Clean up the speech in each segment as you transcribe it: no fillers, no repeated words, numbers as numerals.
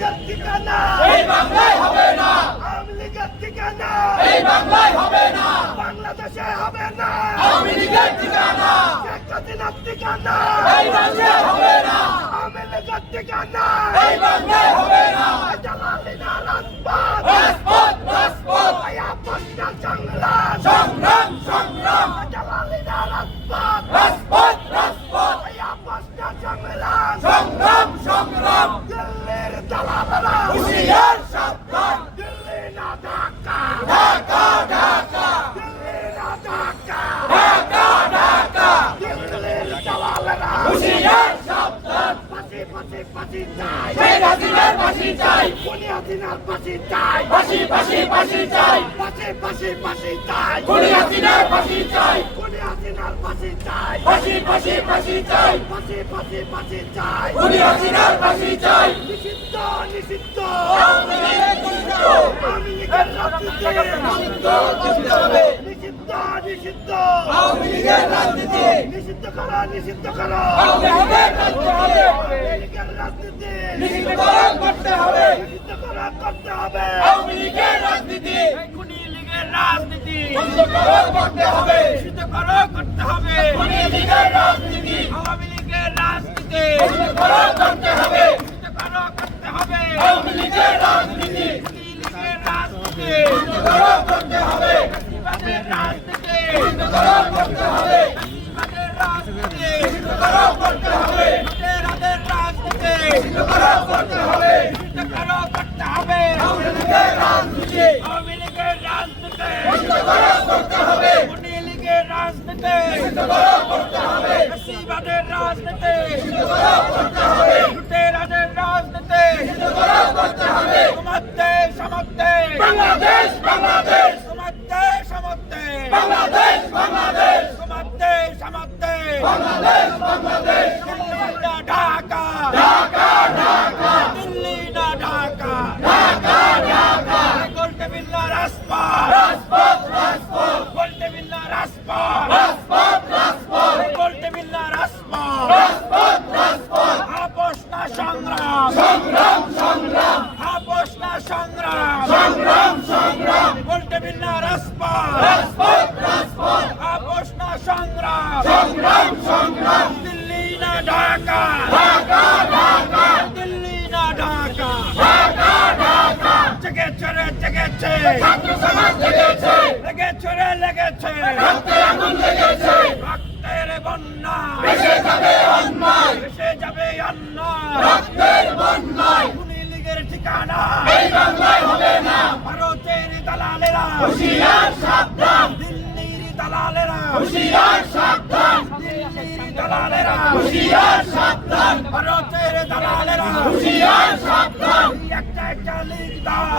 লীগের ঠিকানা এই বাংলায় হবে না, আওয়ামী লীগের ঠিকানা এই বাংলায় হবে না, বাংলাদেশে হবে না আওয়ামী লীগের ঠিকানা শেখ হাসিনার ঠিকানা এই বাংলায় হবে না, আওয়ামী লীগের ঠিকানা এই বাংলায় হবে না। জালালি না রাজপথ রাজপথ রাজপথ আপসটা সংগ্রাম সংগ্রাম সংগ্রাম জালালি না রাজপথ রাজপথ রাজপথ আপসটা সংগ্রাম সংগ্রাম সংগ্রাম দিল্লির দালালরা হুঁশিয়ার সাবধান, দিল্লি না ঢাকা ঢাকা ঢাকা দিল্লি না ঢাকা ঢাকা ঢাকা দিল্লির দালালরা হুঁশিয়ার সাবধান। ফাঁসি ফাঁসি ফাঁসি চাই শেখ হাসিনার ফাঁসি চাই, খুনি হাসিনার ফাঁসি চাই ফাঁসি ফাঁসি ফাঁসি চাই, ফাঁসি ফাঁসি ফাঁসি চাই খুনি হাসিনার ফাঁসি চাই, খুনি হাসিনার ফাঁসি চাই ফাঁসি ফাঁসি ফাঁসি চাই, ফাঁসি ফাঁসি ফাঁসি চাই খুনি হাসিনার ফাঁসি চাই। নিষিদ্ধ নিষিদ্ধ আওয়ামী লীগের নিষিদ্ধ, আওয়ামী লীগের রাজনীতি নিষিদ্ধ করতে হবে, নিষিদ্ধ নিষিদ্ধ আওয়ামী লীগের রাজনীতি নিষিদ্ধ করো নিষিদ্ধ করো আওয়ামী লীগের রাজনীতি হবে, আওয়ামী লীগের রাজনীতি নিষিদ্ধকরণ করতে হবে, নিষিদ্ধ করা করতে হবে আওয়ামী লীগের রাজনীতি খুনি লীগের রাজনীতি নিষিদ্ধকরণ করতে হবে, নিষিদ্ধ করো করতে হবে খুনি লীগের রাজনীতি আওয়ামী লীগের রাজনীতি নিষিদ্ধকরণ করতে হবে, নিষিদ্ধ করো করতে হবে আওয়ামী লীগের রাজনীতি খুনি লীগের রাজনীতি নিষিদ্ধকরণ করতে হবে, ফ্যাসিবাদের রাজনীতি নিষিদ্ধকরণ করতে হবে, ফ্যাসিবাদের রাজনীতি নিষিদ্ধকরণ করতে হবে, লুটেরাদের রাজনীতি নিষিদ্ধকরণ করতে হবে, নিষিদ্ধ করো করতে হবে আওয়ামী লীগের রাজনীতি আওয়ামী লীগের রাজনীতি নিষিদ্ধকরণ করতে হবে, খুনি লীগের রাজনীতি নিষিদ্ধকরণ করতে হবে, ফ্যাসিবাদের রাজনীতি নিষিদ্ধকরণ করতে হবে, লুটেরাদের রাজনীতি নিষিদ্ধকরণ করতে হবে। তোমার দেশ আমার দেশ বাংলাদেশ বাংলাদেশ তোমার দেশ আমার দেশ বাংলাদেশ বাংলাদেশ তোমার দেশ আমার দেশ বাংলাদেশ বাংলাদেশ দিল্লি না ঢাকা ঢাকা ঢাকা দিল্লি না ঢাকা ঢাকা ঢাকা গোলটে বিল্লা রাজপথ রাজপথ রাজপথ গোলটে বিল্লা রাজপথ রাজপথ রাজপথ গোলটে বিল্লা রাজপথ রাজপথ রাজপথ আপোষ না সংগ্রাম সংগ্রাম সংগ্রাম আপোষ না সংগ্রাম সংগ্রাম সংগ্রাম গোলটে বিল্লা রাজপথ রাজপথ রাজপথ আপোষ না সংগ্রাম সংগ্রাম সংগ্রাম দিল্লি না ঢাকা ঢাকা ঢাকা দিল্লি না ঢাকা ঢাকা ঢাকা জেগেছে রে জেগেছে ছাত্র সমাজ লেগেছে লেগেছে রে লেগেছে রক্তে আগুন লেগেছে রক্তের বন্যা ভেসে যাবে অন্যায় ভেসে যাবে অন্যায় রক্তের বন্যায় খুনি লীগের ঠিকানা এই বাংলায় হবে না ভারতের দালালেরা হুঁশিয়ার সাবধান দিল্লির দালালেরা হুঁশিয়ার সাবধান দিল্লির দালালেরা হুঁশিয়ার সাবধান ভারতের দালালেরা হুঁশিয়ার সাবধান একটা একটা লিগ দাও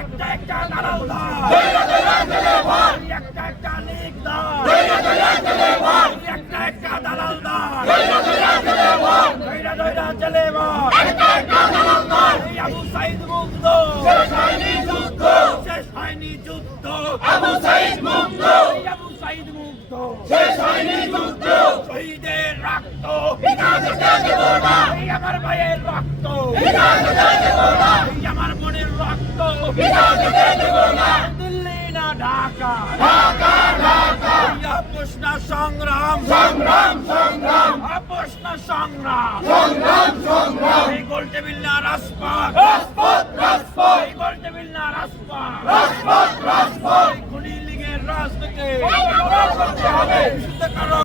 একটা একটা দালাল দাও একটা একটা লিগ দাও একটা একটা দালাল দাও দইরা দইরা চলে বল এই আবু সাইদ মুগ্ধ শেষ হয়নি যুদ্ধ শেষ হয়নি যুদ্ধ আবু সাঈদ মুগ্ধ এই আবু সাইদ মুগ্ধ শেষ হয়নি যুদ্ধ শহীদের রক্ত পিতা যেতে দেব না এই আমার ভাইয়ের রক্ত পিতা যেতে দেব না এই আমার বোনের রক্ত পিতা যেতে দেব না দিল্লি না ঢাকা ঢাকা ঢাকা আপোষ না সংগ্রাম সংগ্রাম সংগ্রাম আপোষ না সংগ্রাম সংগ্রাম সংগ্রাম এই গোল টেবিল না রাজপথ রাজপথ রাজপথ এই গোল টেবিল না রাজপথ রাজপথ রাজপথ খুনি লীগের রাজনীতি করতে হবে নিষিদ্ধ করো